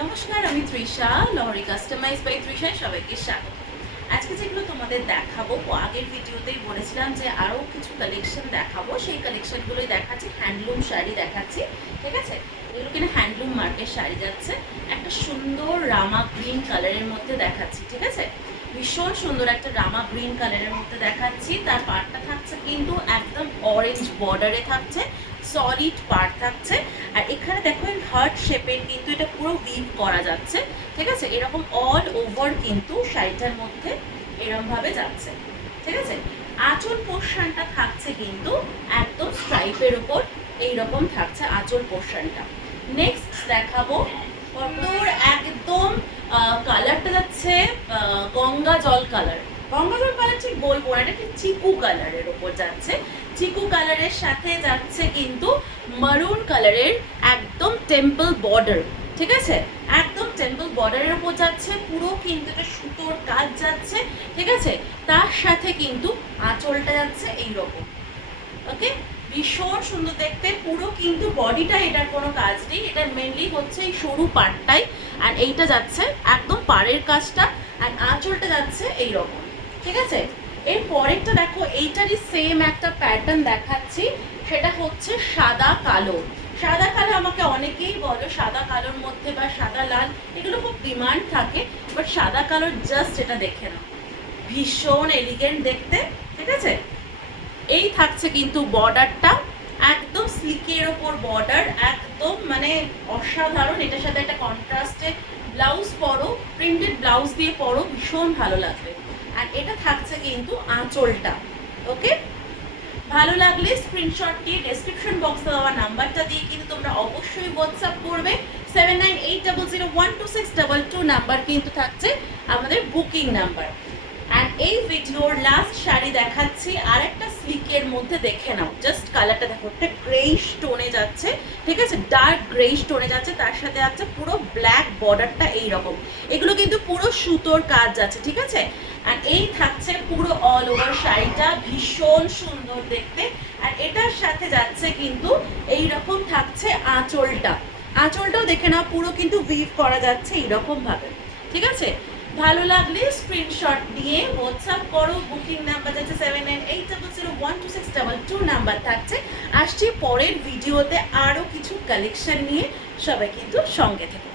নমস্কার, আমি Trisha, লহরি customise by তৃষায় সবাইকে স্বাগত। আজকে যেগুলো তোমাদের দেখাবো, আগের ভিডিওতেই বলেছিলাম যে আরও কিছু কালেকশন দেখাবো, সেই কালেকশনগুলোই দেখাচ্ছি। হ্যান্ডলুম শাড়ি দেখাচ্ছি, ঠিক আছে? এগুলো কিনা হ্যান্ডলুম মার্কের শাড়ি যাচ্ছে, একটা সুন্দর রামা গ্রিন কালারের মধ্যে দেখাচ্ছি, ঠিক আছে? ভীষণ সুন্দর একটা রামা গ্রিন কালারের মধ্যে দেখাচ্ছি। তার পাড়টা থাকছে কিন্তু একদম অরেঞ্জ বর্ডারে থাকছে, সলিড পার্ট থাকছে। আর এখানে দেখো হার্ট শেপের কিন্তু এটা পুরো উইভ করা যাচ্ছে, ঠিক আছে? এরকম অল ওভার কিন্তু শাড়িটার মধ্যে এরকম ভাবে যাচ্ছে, ঠিক আছে? আঁচল পোর্শনটা থাকছে কিন্তু একদম স্ট্রাইপের উপর এইরকম থাকছে আঁচল পোর্শনটা। নেক্সট দেখাবো সুন্দর একদম কালারটা যাচ্ছে গঙ্গা জল কালার। গঙ্গা জল কালার ঠিক বলবো না, এটা ঠিক চিকু কালারের উপর যাচ্ছে। চিকু কালারের সাথে যাচ্ছে কিন্তু মারুন কালারের একদম টেম্পল বর্ডার, ঠিক আছে? একদম টেম্পল বর্ডারের উপর যাচ্ছে, পুরো কিন্তু এটা সুতোর কাজ যাচ্ছে, ঠিক আছে? তার সাথে কিন্তু আঁচলটা যাচ্ছে এইরকম, ওকে? ভীষণ সুন্দর দেখতে, পুরো কিন্তু বডিটা এটার কোনো কাজ নেই, এটা মেনলি হচ্ছে এই সরু পাড়টাই। আর এইটা যাচ্ছে একদম পাড়ের কাজটা, আর আঁচলটা যাচ্ছে এইরকম, ঠিক আছে? এর পরেরটা দেখো, এইটারই সেম একটা প্যাটার্ন দেখাচ্ছি, সেটা হচ্ছে সাদা কালো। সাদা কালো আমাকে অনেকেই বলো সাদা কালোর মধ্যে বা সাদা লাল, এগুলো খুব ডিমান্ড থাকে, বাট সাদা কালোর জাস্ট এটা দেখে নাও, ভীষণ এলিগেন্ট দেখতে, ঠিক আছে? এই থাকছে কিন্তু বর্ডারটা একদম স্লিকের ওপর বর্ডার, একদম মানে অসাধারণ। এটার সাথে একটা কন্ট্রাস্টে ব্লাউজ পরো, প্রিন্টেড ব্লাউজ দিয়ে পরো, ভীষণ ভালো লাগবে। আর এটা থাকছে কিন্তু আঁচলটা, ওকে? ভালো লাগলে স্ক্রিনশট দিয়ে ডেসক্রিপশন বক্সে দেওয়া নাম্বারটা দিয়ে কিন্তু তোমরা অবশ্যই হোয়াটসঅ্যাপ করবে। 7980012622 নাম্বার কিন্তু থাকছে আমাদের বুকিং নাম্বার। আর এই ভিডিওর লাস্ট শাড়ি দেখাচ্ছি, আর একটা স্লিকের মধ্যে দেখে নাও, জাস্ট কালারটা দেখো, একটা গ্রেইশ টোনে যাচ্ছে, ঠিক আছে? ডার্ক গ্রেইশ টোনে যাচ্ছে, তার সাথে আছে পুরো ব্ল্যাক বর্ডারটা এইরকম। এগুলো কিন্তু পুরো সুতোর কাজ যাচ্ছে, ঠিক আছে? আর এই থাকছে পুরো অল ওভার শাড়িটা, ভীষণ সুন্দর দেখতে। আর এটার সাথে যাচ্ছে কিন্তু এইরকম থাকছে আঁচলটা। আঁচলটাও দেখে নাও, পুরো কিন্তু উইভ করা যাচ্ছে এইরকম ভাবে, ঠিক আছে? ভালো লাগলে স্ক্রিনশট দিয়ে হোয়াটসঅ্যাপ করো। বুকিং নাম্বার যাচ্ছে 7980012622 নাম্বার থাকছে। আসছি পরের ভিডিওতে আরও কিছু কালেকশন নিয়ে, সবাই কিন্তু সঙ্গে থেকে।